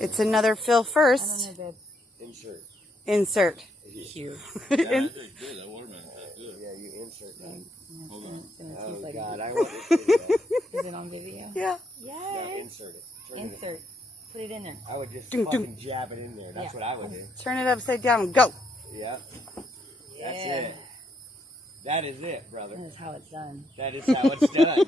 It's another fill first. I don't know, babe. Insert. Cute. Yeah, that's good. That watermelon tastes good. Yeah, you insert that. Hold on. Oh, God, I want this video. Is it on video? Yeah. No, Yes. insert it. Insert. Put it in there. I would just Dum, fucking jab it in there. That's what I would do. Turn it upside down. Go. Yeah. Yeah. That's it. That is it, brother. That is how it's done. That is how it's done.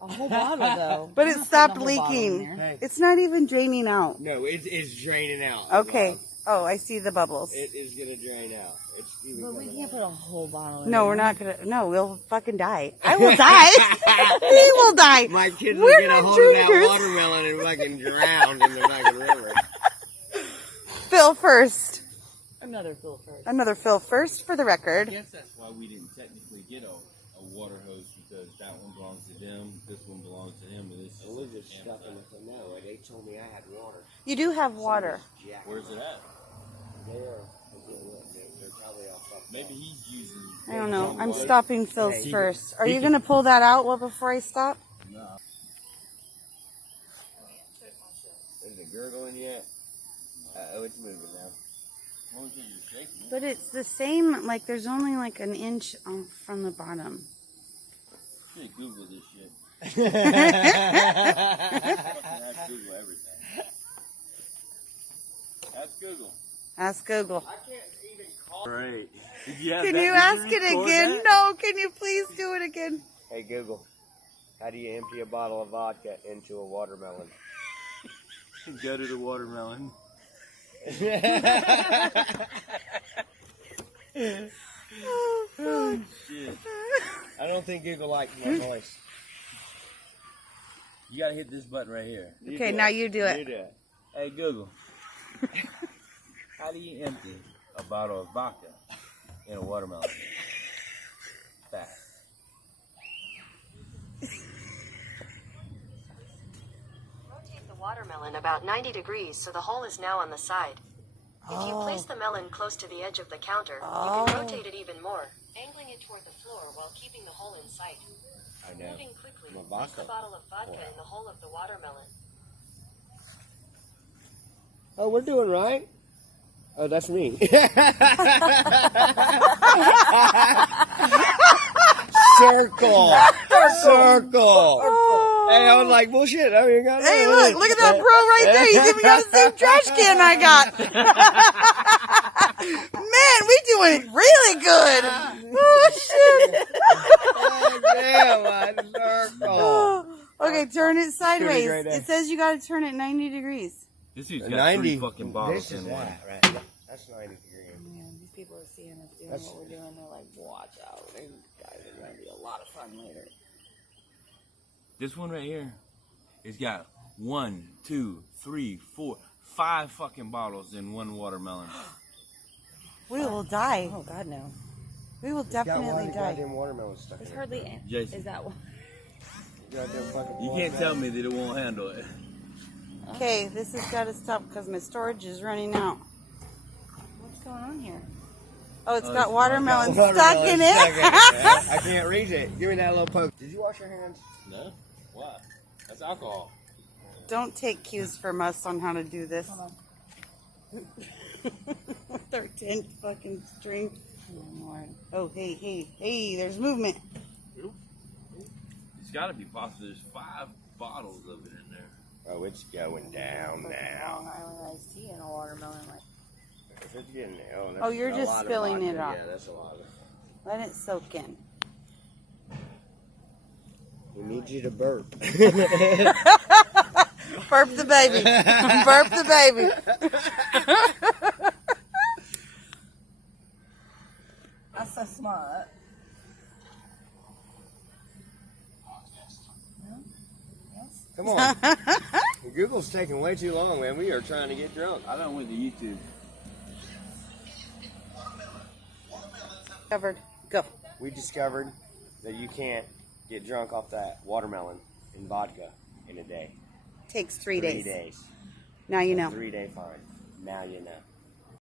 A whole bottle, though. But I'm it not stopped putting a whole bottle in leaking. there. Hey. It's not even draining out. No, it is draining out. Okay. Oh, I see the bubbles. It is going to drain out. It's even But we coming can't out. put a whole bottle in No, there. we're not gonna. No, we'll fucking die. I will die. He will die. My kids will We're get a not hold of that drinkers. watermelon and fucking drown in the fucking river. Fill first. Another fill first. Another fill first for the I record. guess that's why we didn't technically get a water hose, because that one belongs to them, this one belongs to him, and this is We're just stuffing with them now. They told me I had water. You do have water. Jack. Where's it at? They're probably all fucked Maybe he's using. I don't know. I'm stopping fills Hey, first. Are you gonna pull that out before I stop? No. Is it gurgling yet? Oh, it's moving now. As long as you're shaking it. But it's the same. Like there's only like an inch from the bottom. You should Google this shit. Fucking ask Google everything. Ask Google. Ask Google. I can't even call. Right. Can you ask it again? No. Can you please do it again? Hey Google, how do you empty a bottle of vodka into a watermelon? Go to the watermelon. Oh, Shit. I don't think Google likes my voice. You gotta hit this button right here. You Okay, do now you do You it. do it. Hey Google. How do you empty a bottle of vodka in a watermelon? Fast. Rotate the watermelon about 90 degrees so the hole is now on the side. If you place the melon close to the edge of the counter, you can rotate it even more, angling it toward the floor while keeping the hole in sight. I know. Moving quickly, I'm a place the vodka. bottle of vodka in the hole of the watermelon. Oh, we're doing right. Oh, that's me. Circle. Circle. Hey, I was like, bullshit. I mean, got Hey, look at that bro right there. He's even got the same trash can I got. Man, we doing really good. Oh, shit. Damn, circle. Okay, turn it sideways. right there. It says you gotta turn it 90 degrees. This dude's got 90 3 fucking bottles This is in one. that, right? That's 90 degrees. Man, these people are seeing us doing That's- what we're doing. They're like, watch out. These guys are going to be a lot of fun later. This one right here, it's got 1, 2, 3, 4, 5 fucking bottles in one watermelon. We will die. Oh, God, no. We will definitely die. Goddamn watermelon stuck There's in hardly it. any. Jason. Is that one? Goddamn fucking You can't tell me that it won't handle it. Okay, this has got to stop because my storage is running out. What's going on here? Oh, it's got watermelon Watermelon stuck in stuck it. I can't read it. Give me that little poke. Did you wash your hands? No? Why? That's alcohol. Don't take cues from us on how to do this. Hold on. With our 10 fucking string. Oh, Lord. Oh, hey, there's movement. It's gotta be possible. There's 5 bottles of it in there. Oh, it's going down Long now. Island iced tea and a watermelon. Like, If it's getting that's Oh, you're a just lot of spilling vodka. it off. Yeah, that's a lot of it. Let it soak in. We need you to burp. Burp the baby. Burp the baby. that's so smart. Come on. Google's taking way too long, man. We are trying to get drunk. I done went to YouTube. Covered. Go. We discovered that you can't get drunk off that watermelon and vodka in a day. Takes 3 3 days. days. Now you know. 3-day fine. Now you know.